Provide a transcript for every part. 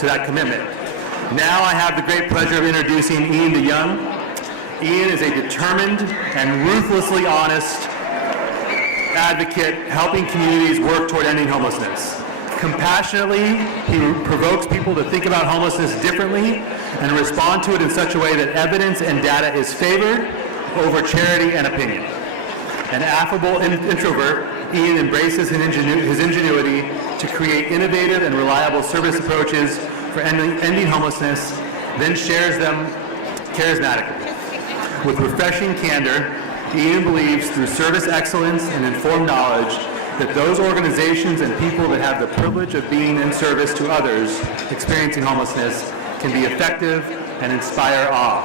to that commitment. Now I have the great pleasure of introducing Ian DeYoung. Ian is a determined and ruthlessly honest advocate helping communities work toward ending homelessness. Compassionately, he provokes people to think about homelessness differently and respond to it in such a way that evidence and data is favored over charity and opinion. An affable introvert, Ian embraces his ingenuity to create innovative and reliable service approaches for ending homelessness, then shares them charismatically. With refreshing candor, Ian believes through service excellence and informed knowledge that those organizations and people that have the privilege of being in service to others experiencing homelessness can be effective and inspire awe.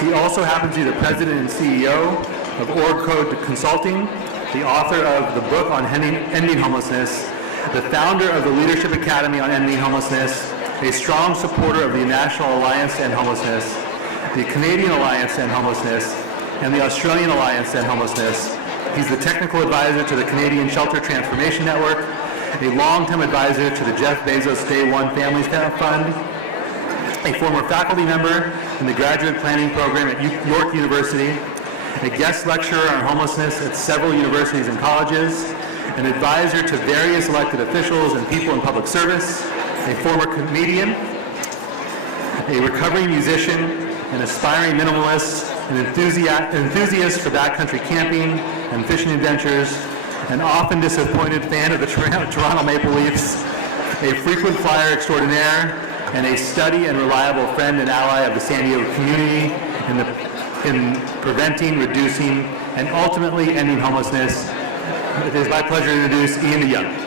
He also happens to be the president and CEO of Org Code Consulting, the author of the book on ending homelessness, the founder of the Leadership Academy on Ending Homelessness, a strong supporter of the National Alliance to End Homelessness, the Canadian Alliance to End Homelessness, and the Australian Alliance to End Homelessness. He's the technical advisor to the Canadian Shelter Transformation Network, a long-term advisor to the Jeff Bezos Day One Families Fund, a former faculty member in the graduate planning program at York University, a guest lecturer on homelessness at several universities and colleges, an advisor to various elected officials and people in public service, a former comedian, a recovering musician, an aspiring minimalist, an enthusiast for backcountry camping and fishing adventures, an often disappointed fan of the Toronto Maple Leafs, a frequent flyer extraordinaire, and a steady and reliable friend and ally of the San Diego community in preventing, reducing, and ultimately ending homelessness. It is my pleasure to introduce Ian DeYoung.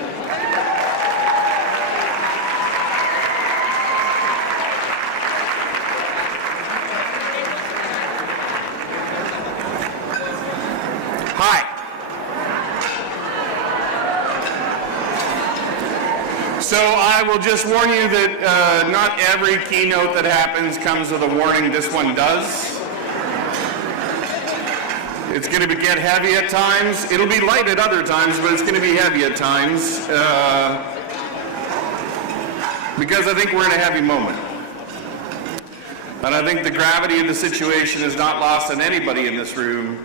Hi. So I will just warn you that not every keynote that happens comes with a warning. This one does. It's going to get heavy at times. It'll be light at other times, but it's going to be heavy at times because I think we're in a heavy moment. And I think the gravity of the situation is not lost on anybody in this room,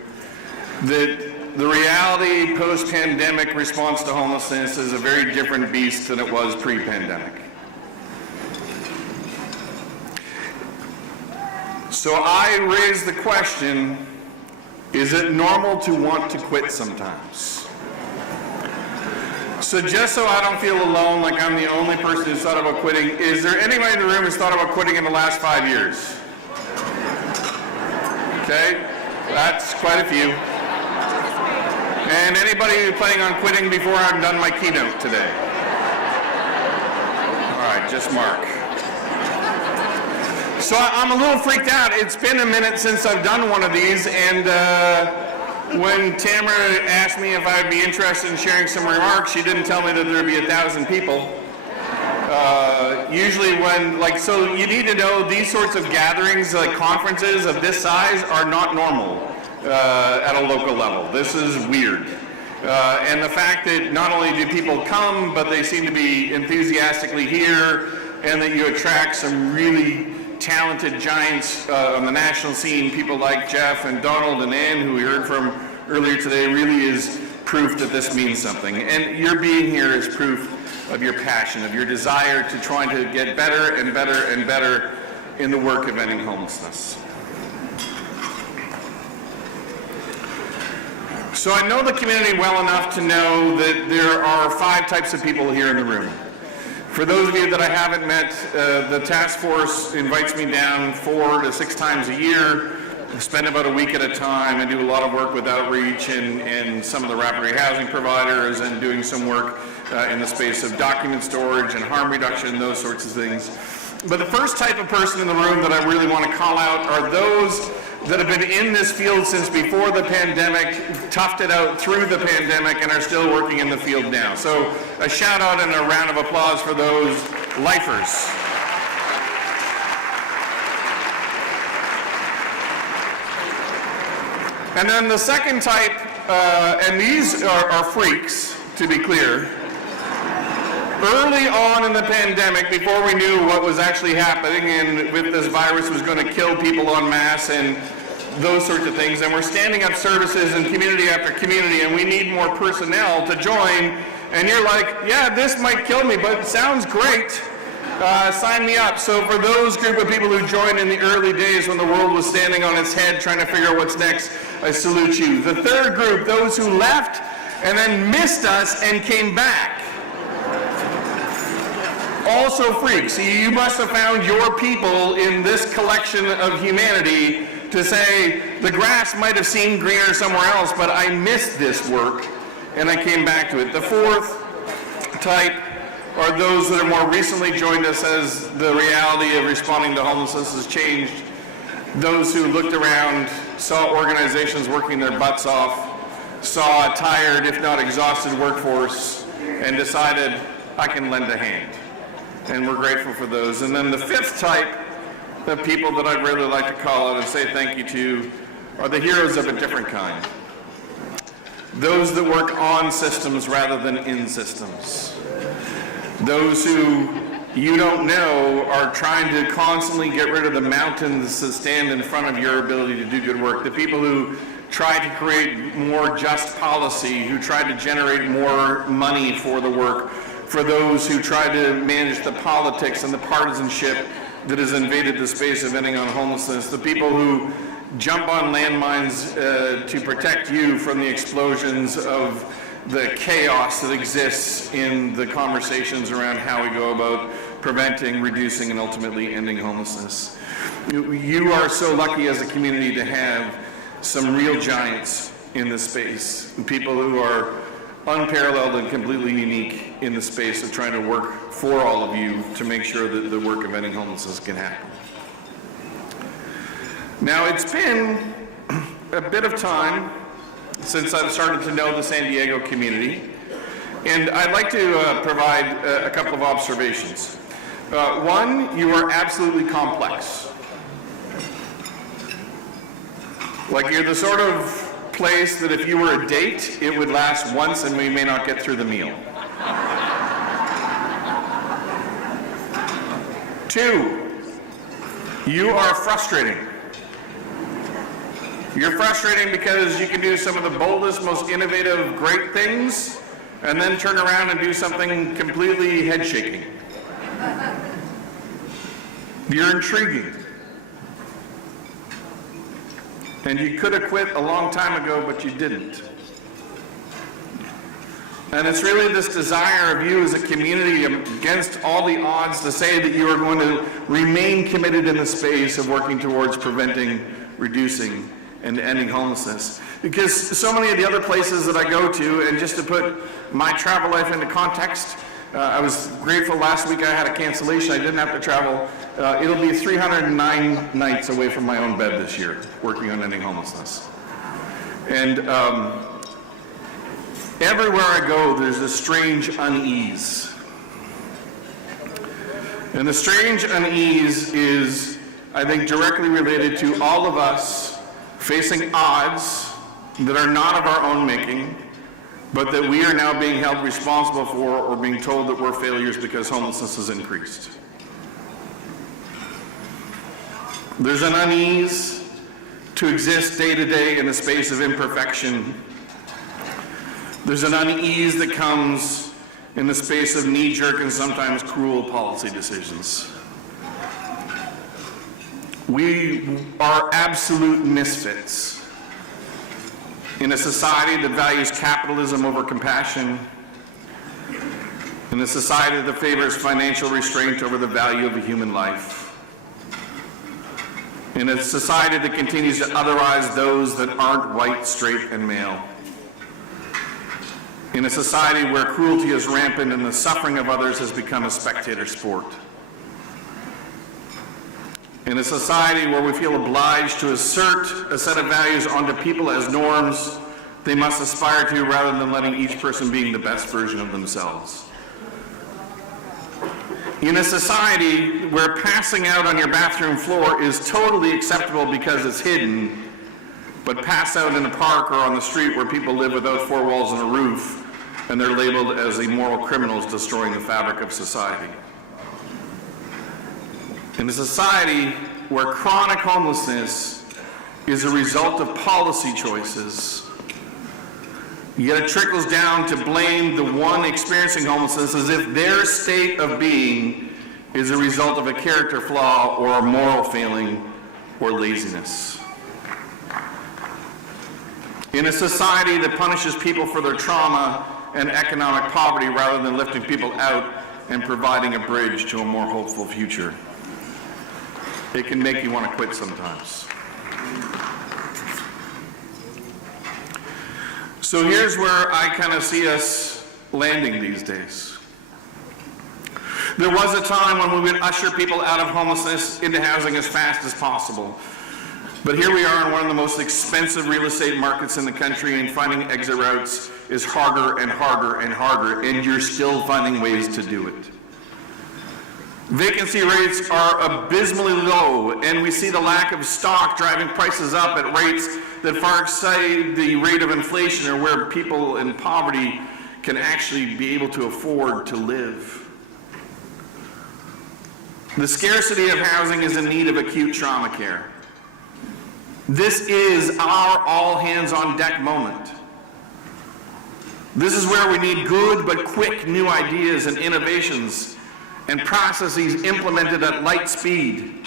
that the reality post-pandemic response to homelessness is a very different beast than it was pre-pandemic. So I raise the question, is it normal to want to quit sometimes? So just so I don't feel alone, like I'm the only person who's thought about quitting, is there anybody in the room who's thought about quitting in the last 5 years? Okay, that's quite a few. And anybody planning on quitting before I've done my keynote today? All right, just Mark. So I'm a little freaked out. It's been a minute since I've done one of these, and when Tamara asked me if I'd be interested in sharing some remarks, she didn't tell me that there'd be 1,000 people. Usually so you need to know these sorts of gatherings, like conferences of this size, are not normal at a local level. This is weird. And the fact that not only do people come, but they seem to be enthusiastically here, and that you attract some really talented giants on the national scene, people like Jeff and Donald and Ann, who we heard from earlier today, really is proof that this means something. And your being here is proof of your passion, of your desire to try to get better and better and better in the work of ending homelessness. So I know the community well enough to know that there are 5 types of people here in the room. For those of you that I haven't met, the task force invites me down 4 to 6 times a year. I spend about a week at a time and do a lot of work with outreach and some of the rapid housing providers, and doing some work in the space of document storage and harm reduction, those sorts of things. But the first type of person in the room that I really want to call out are those that have been in this field since before the pandemic, toughed it out through the pandemic, and are still working in the field now. So a shout out and a round of applause for those lifers. And then the second type, and these are freaks, to be clear. Early on in the pandemic, before we knew what was actually happening and with this virus was going to kill people en masse and those sorts of things, and we're standing up services in community after community, and we need more personnel to join, and you're like, yeah, this might kill me, but it sounds great. Sign me up. So for those group of people who joined in the early days when the world was standing on its head trying to figure out what's next, I salute you. The third group, those who left and then missed us and came back. Also freaks. You must have found your people in this collection of humanity to say, the grass might have seemed greener somewhere else, but I missed this work and I came back to it. The fourth type are those that are more recently joined us as the reality of responding to homelessness has changed. Those who looked around, saw organizations working their butts off, saw a tired, if not exhausted workforce, and decided, I can lend a hand. And we're grateful for those. And then the fifth type of people that I'd really like to call out and say thank you to are the heroes of a different kind. Those that work on systems rather than in systems. Those who you don't know are trying to constantly get rid of the mountains that stand in front of your ability to do good work. The people who try to create more just policy, who try to generate more money for the work, for those who try to manage the politics and the partisanship that has invaded the space of ending on homelessness, the people who jump on landmines to protect you from the explosions of the chaos that exists in the conversations around how we go about preventing, reducing, and ultimately ending homelessness. You are so lucky as a community to have some real giants in this space, people who are unparalleled and completely unique in the space of trying to work for all of you to make sure that the work of ending homelessness can happen. Now, it's been a bit of time since I've started to know the San Diego community, and I'd like to provide a couple of observations. One, you are absolutely complex. Like, you're the sort of place that if you were a date, it would last once and we may not get through the meal. Two, you are frustrating. You're frustrating because you can do some of the boldest, most innovative, great things, and then turn around and do something completely head-shaking. You're intriguing. And you could have quit a long time ago, but you didn't. And it's really this desire of you as a community against all the odds to say that you are going to remain committed in the space of working towards preventing, reducing, and ending homelessness. Because so many of the other places that I go to, and just to put my travel life into context, I was grateful last week I had a cancellation. I didn't have to travel. It'll be 309 nights away from my own bed this year, working on ending homelessness. And everywhere I go, there's a strange unease. And the strange unease is, I think, directly related to all of us facing odds that are not of our own making, but that we are now being held responsible for or being told that we're failures because homelessness has increased. There's an unease to exist day to day in a space of imperfection. There's an unease that comes in the space of knee-jerk and sometimes cruel policy decisions. We are absolute misfits in a society that values capitalism over compassion, in a society that favors financial restraint over the value of a human life, in a society that continues to otherize those that aren't white, straight, and male, in a society where cruelty is rampant and the suffering of others has become a spectator sport, in a society where we feel obliged to assert a set of values onto people as norms they must aspire to rather than letting each person being the best version of themselves. In a society where passing out on your bathroom floor is totally acceptable because it's hidden, but pass out in a park or on the street where people live without four walls and a roof and they're labeled as immoral criminals destroying the fabric of society. In a society where chronic homelessness is a result of policy choices, yet it trickles down to blame the one experiencing homelessness as if their state of being is a result of a character flaw or a moral failing or laziness. In a society that punishes people for their trauma and economic poverty rather than lifting people out and providing a bridge to a more hopeful future, it can make you want to quit sometimes. So here's where I kind of see us landing these days. There was a time when we would usher people out of homelessness into housing as fast as possible. But here we are in one of the most expensive real estate markets in the country, and finding exit routes is harder and harder and harder, and you're still finding ways to do it. Vacancy rates are abysmally low, and we see the lack of stock driving prices up at rates that far exceed the rate of inflation, or where people in poverty can actually be able to afford to live. The scarcity of housing is in need of acute trauma care. This is our all-hands-on-deck moment. This is where we need good but quick new ideas and innovations and processes implemented at light speed.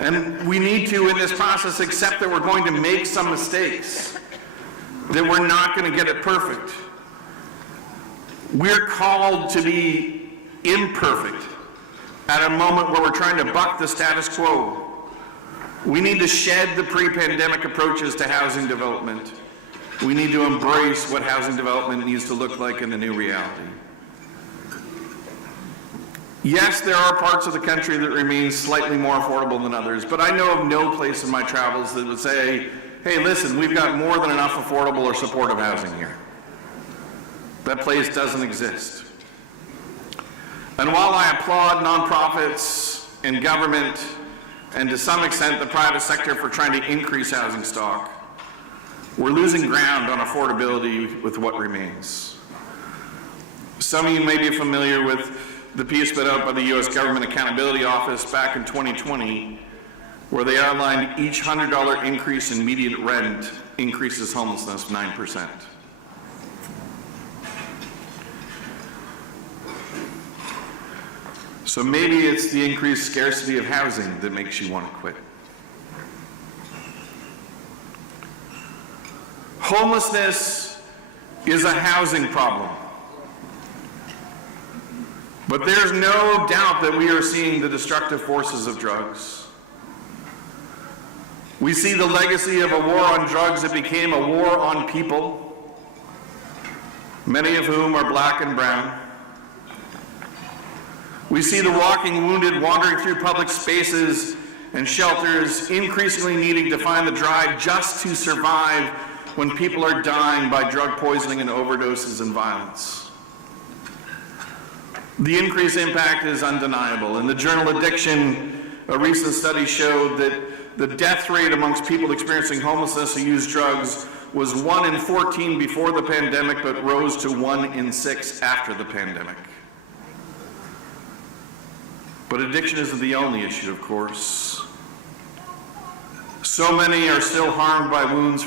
And we need to, in this process, accept that we're going to make some mistakes, that we're not going to get it perfect. We're called to be imperfect at a moment where we're trying to buck the status quo. We need to shed the pre-pandemic approaches to housing development. We need to embrace what housing development needs to look like in the new reality. Yes, there are parts of the country that remain slightly more affordable than others, but I know of no place in my travels that would say, hey, listen, we've got more than enough affordable or supportive housing here. That place doesn't exist. And while I applaud nonprofits and government, and to some extent the private sector, for trying to increase housing stock, we're losing ground on affordability with what remains. Some of you may be familiar with the piece put out by the U.S. Government Accountability Office back in 2020, where they outlined each $100 increase in median rent increases homelessness 9%. So maybe it's the increased scarcity of housing that makes you want to quit. Homelessness is a housing problem. But there's no doubt that we are seeing the destructive forces of drugs. We see the legacy of a war on drugs that became a war on people, many of whom are black and brown. We see the walking wounded wandering through public spaces and shelters, increasingly needing to find the drive just to survive when people are dying by drug poisoning and overdoses and violence. The increased impact is undeniable. In the journal Addiction, a recent study showed that the death rate amongst people experiencing homelessness who use drugs was 1 in 14 before the pandemic, but rose to 1 in 6 after the pandemic. But addiction isn't the only issue, of course. So many are still harmed by wounds